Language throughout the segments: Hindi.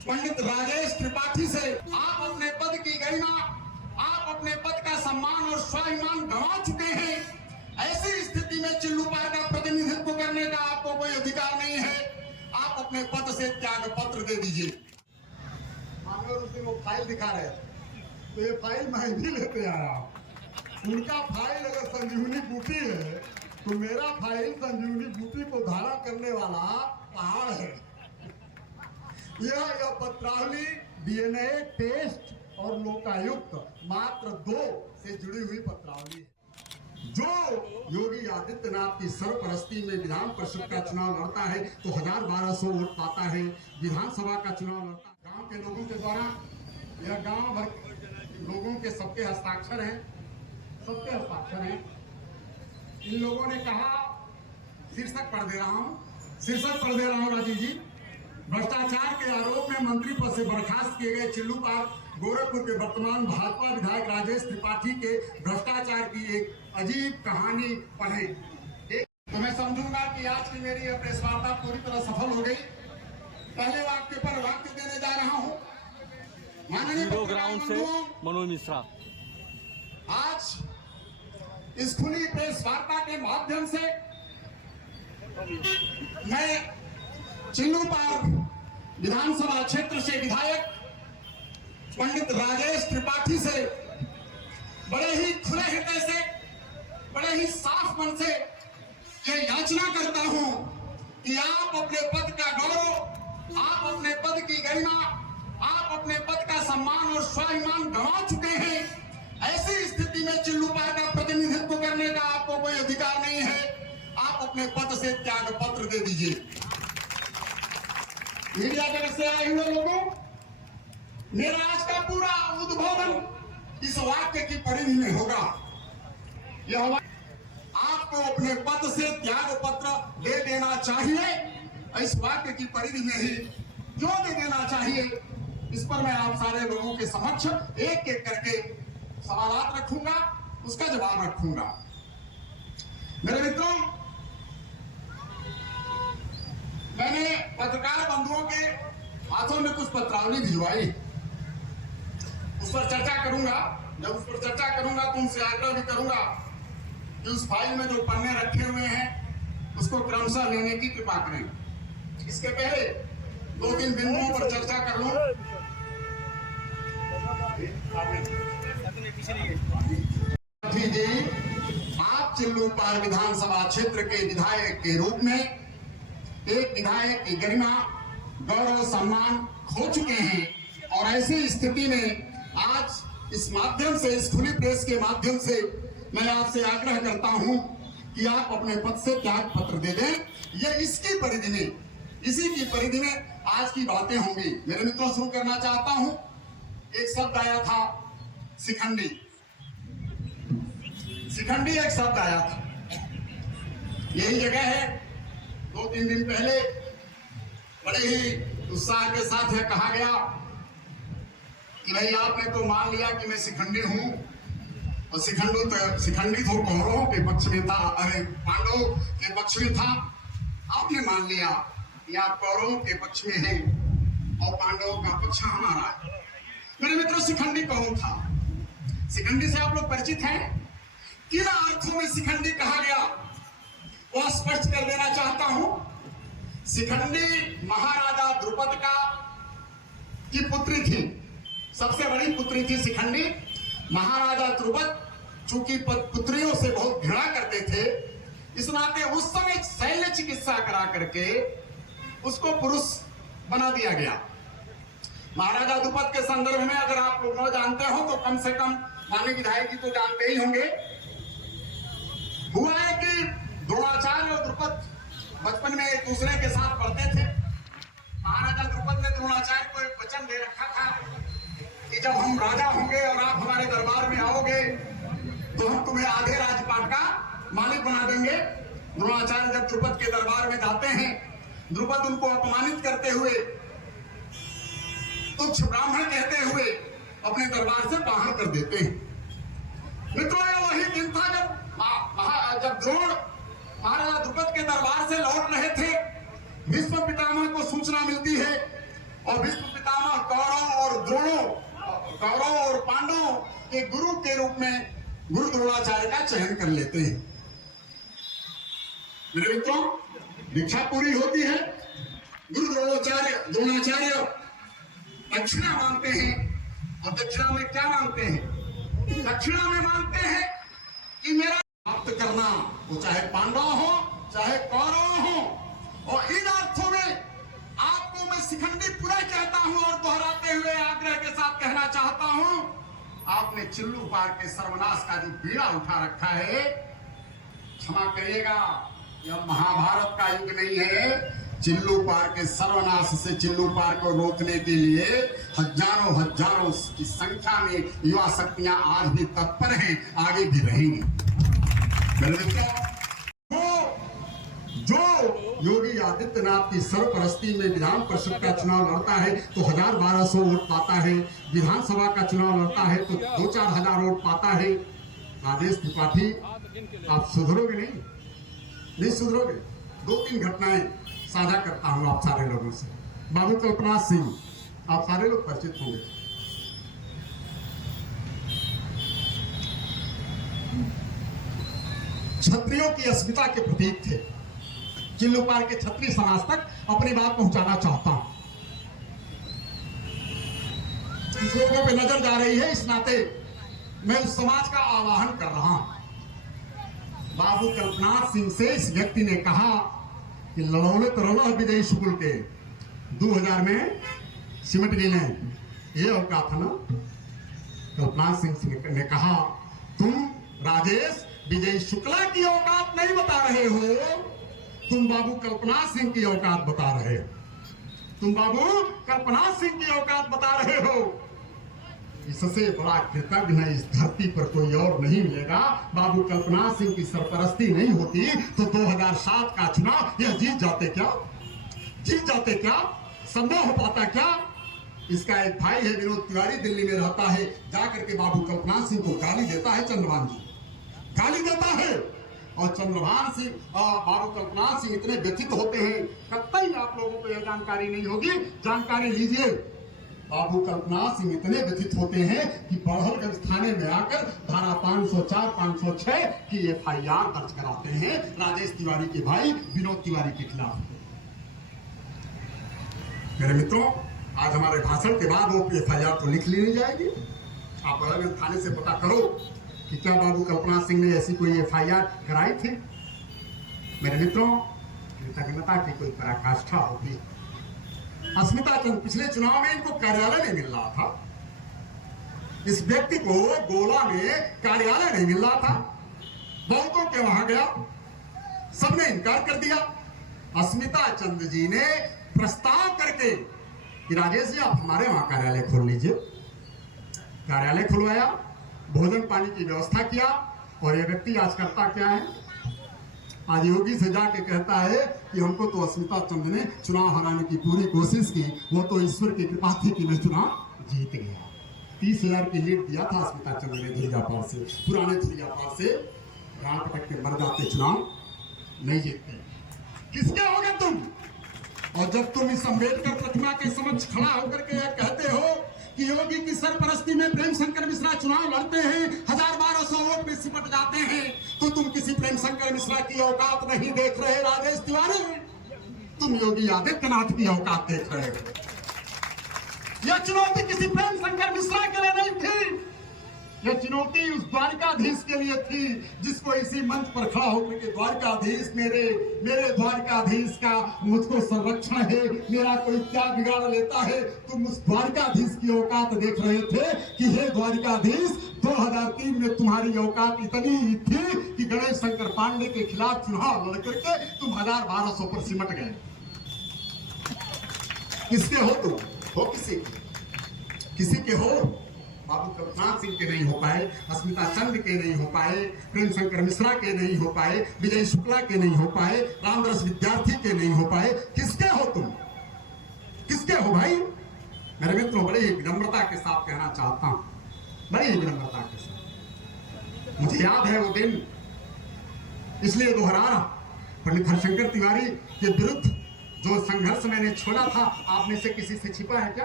पंडित राजेश त्रिपाठी से आप अपने पद की गरिमा, आप अपने पद का सम्मान और स्वाभिमान गंवा चुके हैं। ऐसी स्थिति में चिल्लूपार का प्रतिनिधित्व करने का आपको कोई अधिकार नहीं है। आप अपने पद से त्याग पत्र दे दीजिए। उस दिन वो फाइल दिखा रहे तो ये फाइल मैं भी लेते आया। उनका फाइल अगर संजीवनी बूटी है तो मेरा फाइल संजीवनी बूटी को धारण करने वाला पहाड़ है। यह पत्रावली डीएनए टेस्ट और लोकायुक्त मात्र 2 से जुड़ी हुई पत्रावली है। जो योगी आदित्यनाथ की सरपरस्ती में विधान परिषद का चुनाव लड़ता है तो 1200 वोट पाता है। विधानसभा का चुनाव लड़ता है गांव के लोगों के द्वारा, यह गांव भर लोगों के सबके हस्ताक्षर हैं, सबके हस्ताक्षर हैं। इन लोगों ने कहा, शीर्षक पढ़ दे रहा हूं राजीव जी। भ्रष्टाचार के आरोप में मंत्री पद से बर्खास्त किए गए चिल्लूपार गोरखपुर के वर्तमान भाजपा विधायक राजेश त्रिपाठी के भ्रष्टाचार की एक अजीब कहानी पढ़े। तो मैं समझूंगा कि आज की मेरी यह प्रेस वार्ता पूरी तरह सफल हो गई। पहले वाक्य पर वाक्य देने जा रहा हूं। माननीय ग्राउंड से मनोज मिश्रा, आज इस खुली प्रेस वार्ता के माध्यम से मैं चिल्लूपार विधानसभा क्षेत्र से विधायक पंडित राजेश त्रिपाठी से बड़े ही खुले हृदय से, बड़े ही साफ मन से यह याचना करता हूं कि आप अपने पद का गौरव, आप अपने पद की गरिमा, आप अपने पद का सम्मान और स्वाभिमान गंवा चुके हैं। ऐसी स्थिति में चिल्लूपार का प्रतिनिधित्व करने का आपको कोई अधिकार नहीं है। आप अपने पद से त्याग पत्र दे दीजिए। मीडिया जगत से आए हुए लोगों, मेरा आज का पूरा उद्बोधन इस वाक्य की परिधि में होगा। यह आपको अपने पद से त्याग पत्र दे देना चाहिए। इस वाक्य की परिधि में ही क्यों दे देना चाहिए, इस पर मैं आप सारे लोगों के समक्ष एक एक करके सवालात रखूंगा, उसका जवाब रखूंगा। मेरे मित्रों, मैंने पत्रकार बंधुओं के हाथों में कुछ पत्रावली भिजवाई, उस पर चर्चा करूंगा। जब उस पर चर्चा करूंगा तो उनसे आग्रह भी करूंगा कि उस फाइल में जो पन्ने रखे हुए हैं उसको क्रमशः लेने की कृपा करें। इसके पहले 2-3 बिंदुओं पर चर्चा कर लूं। जी, आप चिल्लूपार विधानसभा क्षेत्र के विधायक के रूप में एक विधायक की गरिमा, गौरव, सम्मान खो चुके हैं। और ऐसी स्थिति में आज इस माध्यम से, इस खुली प्रेस के माध्यम से मैं आपसे आग्रह करता हूं कि आप अपने पद से त्याग पत्र दे दें। यह इसकी परिधि में, इसी की परिधि में आज की बातें होंगी। मेरे मित्रों, शुरू करना चाहता हूं। एक शब्द आया था, शिखंडी। शिखंडी एक शब्द आया था। यही जगह है 2-3 दिन पहले बड़े ही उत्साह के साथ यह कहा गया कि भाई आपने तो मान लिया कि मैं शिखंडी हूं, और शिखंडी तो कौरवों के पक्ष में था, अरे पांडवों के पक्ष में था। आपने मान लिया कि आप कौरवों के पक्ष में हैं और पांडवों का पक्ष हमारा है। मेरे मित्रों, शिखंडी कौन था? शिखंडी से आप लोग परिचित हैं? किन अर्थों में शिखंडी कहा गया वह स्पष्ट कर देना चाहता हूं। शिखंडी महाराजा द्रुपद की पुत्री थी, सबसे बड़ी पुत्री थी शिखंडी। महाराजा द्रुपद चूंकि पुत्रियों से बहुत घृणा करते थे, इस नाते उस समय शल्य चिकित्सा करा करके उसको पुरुष बना दिया गया। महाराजा द्रुपद के संदर्भ में अगर आप लोग न जानते हो तो कम से कम माननीय विधायक जी तो जानते ही होंगे। हुआ है कि द्रोणाचार्य और द्रुपद बचपन में एक दूसरे के साथ पढ़ते थे। महाराजा द्रुपद ने द्रोणाचार्य को एक वचन दे रखा था कि जब हम राजा होंगे और आप हमारे दरबार में आओगे तो हम तुम्हें आधे राजपाट का मालिक बना देंगे। द्रोणाचार्य जब द्रुपद के दरबार में जाते हैं, द्रुपद उनको अपमानित करते हुए, तुच्छ ब्राह्मण कहते हुए अपने दरबार से बाहर कर देते हैं। मित्रों, यह वही दिन था जब द्रोण महाराजा द्रुपद के दरबार से लौट रहे थे। भीष्म पितामह को सूचना मिलती है और भीष्म पितामह कौरव और पांडवों के गुरु के रूप में गुरु द्रोणाचार्य का चयन कर लेते हैं। मेरे मित्रों, दीक्षा पूरी होती है, गुरु द्रोणाचार्य दक्षिणा मांगते हैं। और दक्षिणा में क्या मांगते हैं? दक्षिणा में मांगते हैं कि मेरा प्राप्त करना, वो चाहे पांडव हो चाहे कौरव हो। और इन अर्थों में आपको मैं शिखंडी पूरा कहता हूं और दोहराते हुए आग्रह के साथ कहना चाहता हूं, आपने चिल्लू पार के सर्वनाश का जो बीड़ा उठा रखा है, क्षमा करिएगा, यह महाभारत का युग नहीं है। चिल्लू पार के सर्वनाश से चिल्लू पार को रोकने के लिए हजारों की संख्या में युवा शक्तियां आज भी तत्पर हैं, आगे भी रहेंगी। जो योगी आदित्यनाथ की सरपरस्ती में विधान परिषद का चुनाव लड़ता है तो 1200 वोट पाता है, विधानसभा का चुनाव लड़ता है तो 2-4 हजार वोट पाता है। राजेश त्रिपाठी, आप सुधरोगे नहीं सुधरोगे। 2-3 घटनाएं साझा करता हूं आप सारे लोगों से। बाबू कल्पनाथ सिंह, आप सारे लोग परिचित होंगे। क्षत्रियों की अस्मिता के प्रतीक थे। चिल्लू पार के क्षत्रिय समाज तक अपनी बात पहुंचाना चाहता हूं। जिन लोगों पे नजर जा रही है, इस नाते मैं उस समाज का आह्वान कर रहा हूं। बाबू कल्पनाथ सिंह से इस व्यक्ति ने कहा कि लड़ौले तरोला विजयी शुक्ल के 2000 में सिमट गए, ये औकात था ना। कल्पनाथ सिंह ने कहा, तुम राजेश विजय शुक्ला की औकात नहीं बता रहे हो, तुम बाबू कल्पनाथ सिंह की औकात बता रहे हो। तुम बाबू कल्पनाथ सिंह की औकात बता रहे हो। इससे बड़ा कृतज्ञ इस धरती पर कोई और नहीं मिलेगा। बाबू कल्पनाथ सिंह की सरपरस्ती नहीं होती तो 2007 का चुनाव यह जीत जाते क्या? संभव हो पाता क्या? इसका एक भाई है विनोद तिवारी, दिल्ली में रहता है, जाकर के बाबू कल्पनाथ सिंह को गाली देता है। चंद्रभान जी गाली देता है और चंद्रभान सिंह बाबू कल्पनाथ सिंह इतने व्यथित होते हैं। कतई आप लोगों को यह जानकारी नहीं होगी, जानकारी लीजिए। बाबू कल्पनाथ सिंह इतने व्यथित होते हैं कि बड़हलगंज थाने में आकर धारा 504-506 की FIR दर्ज कराते हैं राजेश तिवारी के भाई विनोद तिवारी के खिलाफ। मेरे मित्रों, आज हमारे भाषण के बाद वो FIR तो लिख ली नहीं जाएगी। आप बड़हलगंज थाने से पता करो कि क्या बाबू कल्पनाथ सिंह ने ऐसी कोई FIR कराई थी। मेरे मित्रों, कृतज्ञता की कोई पराकाष्ठा होगी। अस्मिता चंद, पिछले चुनाव में इनको कार्यालय नहीं मिल रहा था। इस व्यक्ति को गोला में कार्यालय नहीं मिल रहा था। बहुतों के वहां गया, सबने इनकार कर दिया। अस्मिता चंद जी ने प्रस्ताव करके कि राजेश जी आप हमारे वहां कार्यालय खोल लीजिए। कार्यालय खुलवाया, भोजन पानी की व्यवस्था किया। और ये व्यक्ति आज करता क्या है? आज योगी से जाके कहता है कि हमको तो अस्मिता चंद ने चुनाव हराने की पूरी कोशिश की, वो तो ईश्वर की कृपा थी कि मैं चुनाव जीत गया। 30,000 की लीड दिया था अस्मिता चंद ने धुरियापार से, पुराने धुरियापार से। रात तक के मर जाते, चुनाव नहीं जीतते। किसके हो गए तुम? और जब तुम इस अम्बेडकर प्रतिमा के समक्ष खड़ा होकर के यह कहते हो कि योगी की सरपरस्ती में प्रेम शंकर मिश्रा चुनाव लड़ते हैं, 1200 वोट में सिमट जाते हैं, तो तुम किसी प्रेम शंकर मिश्रा की औकात नहीं देख रहे राजेश तिवारी, तुम योगी आदित्यनाथ की औकात देख रहे हो। यह चुनौती किसी प्रेम शंकर मिश्रा के लिए नहीं थी, यह चुनौती उस द्वारिकाधीश के लिए थी जिसको इसी मंच पर खड़ा होकर के द्वारिकाधीश, मेरे द्वारिकाधीश का मुझको संरक्षण है, मेरा कोई क्या बिगाड़ लेता है। तुम उस द्वारिकाधीश की औकात देख रहे थे कि हे द्वारिकाधीश, 2003 में तुम्हारी औकात इतनी ही थी कि गणेश शंकर पांडे के खिलाफ चुनाव लड़ करके तुम 1200 पर सिमट गए। किसके हो तुम? हो किसी के हो? बाबू कल्पनाथ सिंह के नहीं हो पाए, अस्मिता चंद के नहीं हो पाए, प्रेम शंकर मिश्रा के नहीं हो पाए, विजय शुक्ला के नहीं हो पाए, रामदास विद्यार्थी के नहीं हो पाए। किसके हो तुम? किसके हो भाई? मेरे मित्रों, बड़े ही विनम्रता के साथ कहना चाहता हूं, बड़ी ही विनम्रता के साथ। मुझे याद है वो दिन, इसलिए दोहरा रहा, पंडित हरिशंकर तिवारी के विरुद्ध जो संघर्ष मैंने छोड़ा था, आप में से किसी से छिपा है क्या?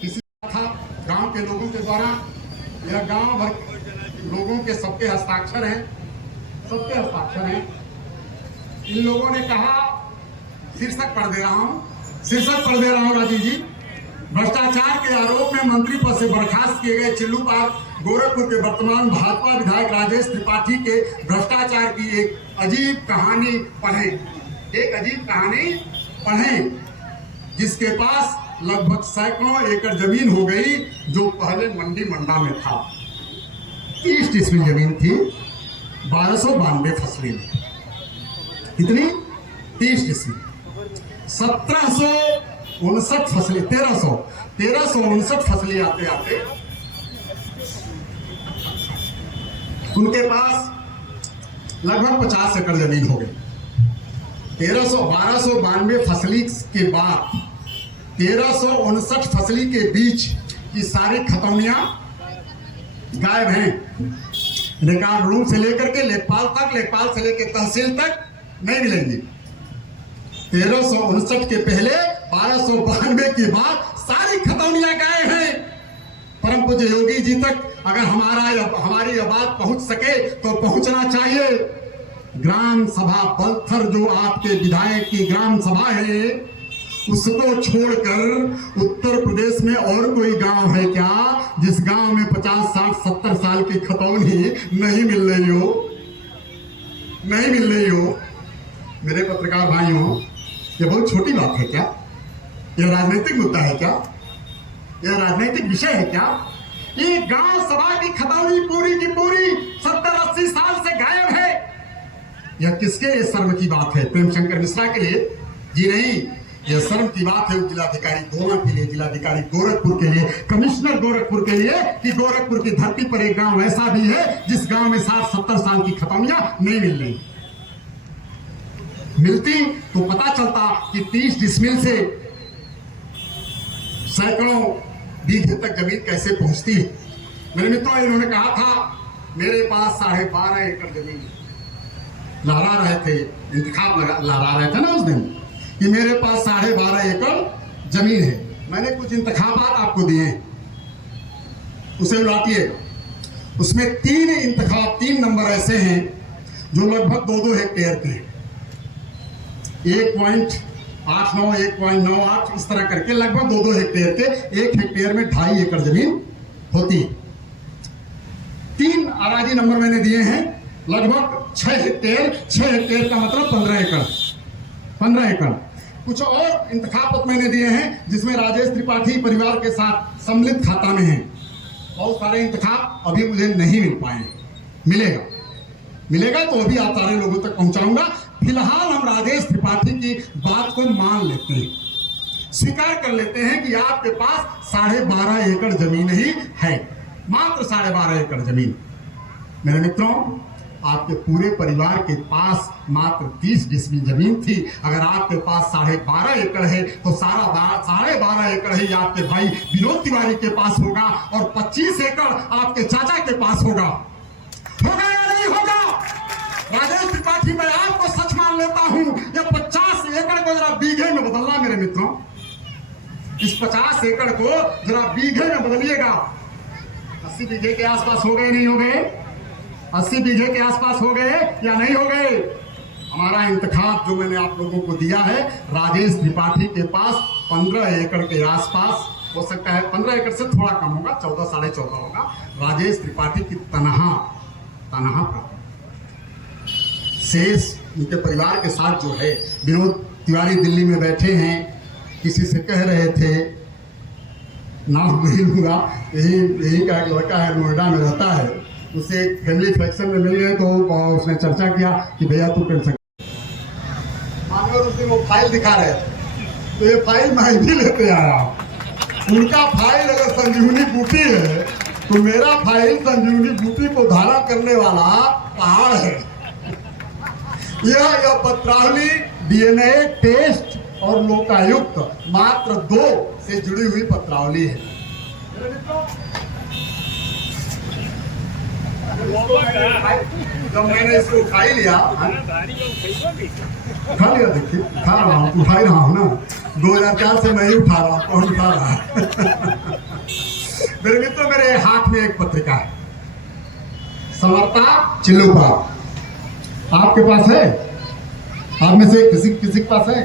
किसी था गांव के लोगों के द्वारा, यह गांव भर लोगों के सबके हस्ताक्षर हैं, सबके हस्ताक्षर हैं। इन लोगों ने कहा, शीर्षक पढ़ दे रहा हूं राजीव जी। भ्रष्टाचार के आरोप में मंत्री पद से बर्खास्त किए गए चिल्लू पार गोरखपुर के वर्तमान भाजपा विधायक राजेश त्रिपाठी के भ्रष्टाचार की एक अजीब कहानी पढ़ें। एक अजीब कहानी पढ़ें, जिसके पास लगभग सैकड़ों एकड़ जमीन हो गई, जो पहले मंडी मंडा में था। 30 डिसमिल जमीन थी, 1292 फसलें। कितनी? 30 डिसमिल, 1759 फसलें, 1359 फसलें आते आते उनके पास लगभग 50 एकड़ जमीन हो गई। 1292 फसली के बाद 1359 फसली के बीच की सारी खतौनियां गायब हैं। रिकॉर्ड रूम से लेकर के लेखपाल तक, लेखपाल से लेकर तहसील तक नहीं मिलेंगी। 1359 के पहले, 1292 के बाद सारी खतौनियां गायब हैं। परम पूज्य योगी जी तक अगर हमारी यह बात पहुंच सके तो पहुंचना चाहिए। ग्राम सभा बलथर, जो आपके विधायक की ग्राम सभा है, उसको छोड़कर उत्तर प्रदेश में और कोई गांव है क्या जिस गांव में 50, 60, 70 साल की खतौनी नहीं मिल रही हो? नहीं मिल रही हो। मेरे पत्रकार भाइयों, ये बहुत छोटी बात है क्या? यह राजनीतिक मुद्दा है क्या? यह राजनीतिक विषय है क्या? ये गांव सभा की खतौनी पूरी की पूरी 70-80 साल से गायब है। यह किसके लिए शर्म की बात है? प्रेम शंकर मिश्रा के लिए? जी नहीं, यह शर्म की बात है जिलाधिकारी दोना के लिए, जिलाधिकारी गोरखपुर के लिए, कमिश्नर गोरखपुर के लिए कि गोरखपुर की धरती पर एक गांव ऐसा भी है जिस गांव में 60-70 साल की खतौनियां नहीं मिल रही। मिलती तो पता चलता कि 30 डिसमिल से सैकड़ों बीघे तक जमीन कैसे पहुंचती है। मेरे मित्रों, इन्होंने कहा था मेरे पास 12.5 एकड़ जमीन है। लहरा रहे थे, इंतखाब लहरा रहे थे ना उस दिन कि मेरे पास 12.5 एकड़ जमीन है। मैंने कुछ इंतखाबात आपको दिए हैं, उसे उलाटिए। उसमें 3 नंबर ऐसे हैं जो लगभग 2-2 हेक्टेयर के हैं। 1.89, 1.98 इस तरह करके लगभग 2-2 हेक्टेयर के। 1 हेक्टेयर में 2.5 एकड़ जमीन होती है। 3 अराजी नंबर मैंने दिए हैं, लगभग 6 हेक्टेयर का मतलब 15 एकड़। कुछ और इंतखाब मैंने दिए हैं जिसमें राजेश त्रिपाठी परिवार के साथ सम्मिलित खाता में है। बहुत सारे इंतखाब अभी मुझे नहीं मिल पाए। मिलेगा तो अभी आप सारे लोगों तक पहुंचाऊंगा। फिलहाल हम राजेश त्रिपाठी की बात को मान लेते हैं, स्वीकार कर लेते हैं कि आपके पास 12.5 एकड़ जमीन ही है, मात्र 12.5 एकड़ जमीन। मेरे मित्रों, आपके पूरे परिवार के पास मात्र 30 डिसमिल जमीन थी। अगर आपके पास 12.5 एकड़ है तो 12.5 एकड़ ही आपके भाई विनोद तिवारी के पास होगा और 25 एकड़ आपके चाचा के पास होगा या नहीं होगा? राजेश त्रिपाठी, मैं आपको सच मान लेता हूं, ये 50 एकड़ को जरा बीघे में बदलना मेरे मित्रों। इस 50 एकड़ को जरा बीघे में बदलिएगा। 80 बीघे के आसपास हो गए, नहीं हो गए? 80 बीघे के आसपास हो गए या नहीं हो गए? हमारा इंतखाब जो मैंने आप लोगों को दिया है, राजेश त्रिपाठी के पास 15 एकड़ के आसपास हो सकता है। 15 एकड़ से थोड़ा कम होगा, 14, 14.5 होगा। राजेश त्रिपाठी की तनहा शेष उनके परिवार के साथ जो है। विनोद तिवारी दिल्ली में बैठे हैं, किसी से कह रहे थे, नाम नहीं लूंगा, यही का एक लड़का है, नोएडा में रहता है, उसे फैमिली फ्रैक्शन में मिल गए तो उसने चर्चा किया कि भैया तू पेंशन। उस दिन वो फाइल दिखा रहे थे, तो ये फाइल मैं भी लेते आया। उनका फाइल अगर संजीवनी बूटी है तो मेरा फाइल संजीवनी बूटी को धारण करने वाला पहाड़ है। यह पत्रावली डीएनए टेस्ट और लोकायुक्त मात्र 2 से जुड़ी हुई पत्रावली है। जब मैंने इसको खा ही लिया, खा लिया, देखिए खा रहा हूँ, उठा ही रहा हूँ ना, 2004 से मैं ही उठा रहा हूँ, कौन उठा रहा है? मेरे मित्रों, मेरे हाथ में एक पत्रिका है, समर्था चिल्लूपा। आपके पास है? आप में से किसी के पास है?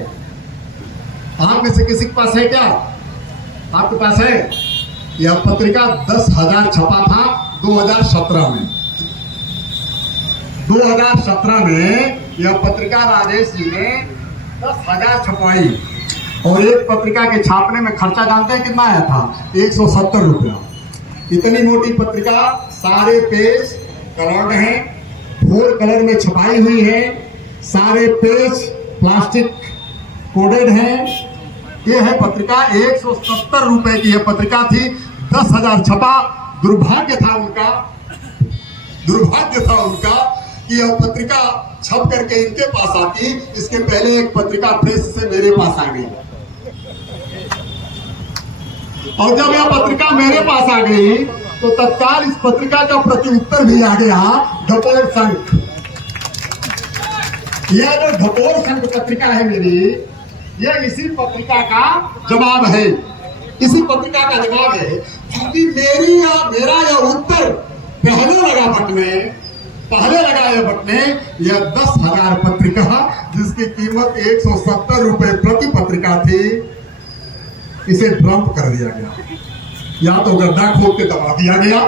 आप में से किसी के पास है क्या? आपके पास है? यह पत्रिका 10,000 छपा था 2017 में। 2017 में यह पत्रिका राजेश जी ने 10,000 छपवाई, और एक पत्रिका के छापने में खर्चा जानते हैं कितना आया था? 170 रुपया। इतनी मोटी पत्रिका, सारे पेज कलर्ड हैं, 4 कलर में छपाई हुई है, सारे पेज प्लास्टिक कोडेड हैं। ये है पत्रिका, 170 रुपए की यह पत्रिका थी, 10,000 छपा। दुर्भाग्य था उनका कि यह पत्रिका छप करके इनके पास आती, इसके पहले एक पत्रिका प्रेस से मेरे पास आ गई, और जब यह पत्रिका मेरे पास आ गई तो तत्काल इस पत्रिका का प्रत्युत्तर भी आ गया, ढकोर संघ। यह जो ढकोर संघ पत्रिका है मेरी, यह इसी पत्रिका का जवाब है, इसी पत्रिका का जवाब है। क्योंकि मेरा यह उत्तर पहले लगा बटने, यह 10,000 पत्रिका, जिसकी कीमत 170 रुपए प्रति पत्रिका थी, इसे डंप कर दिया गया। या तो गड्ढा खोद के दबा दिया गया,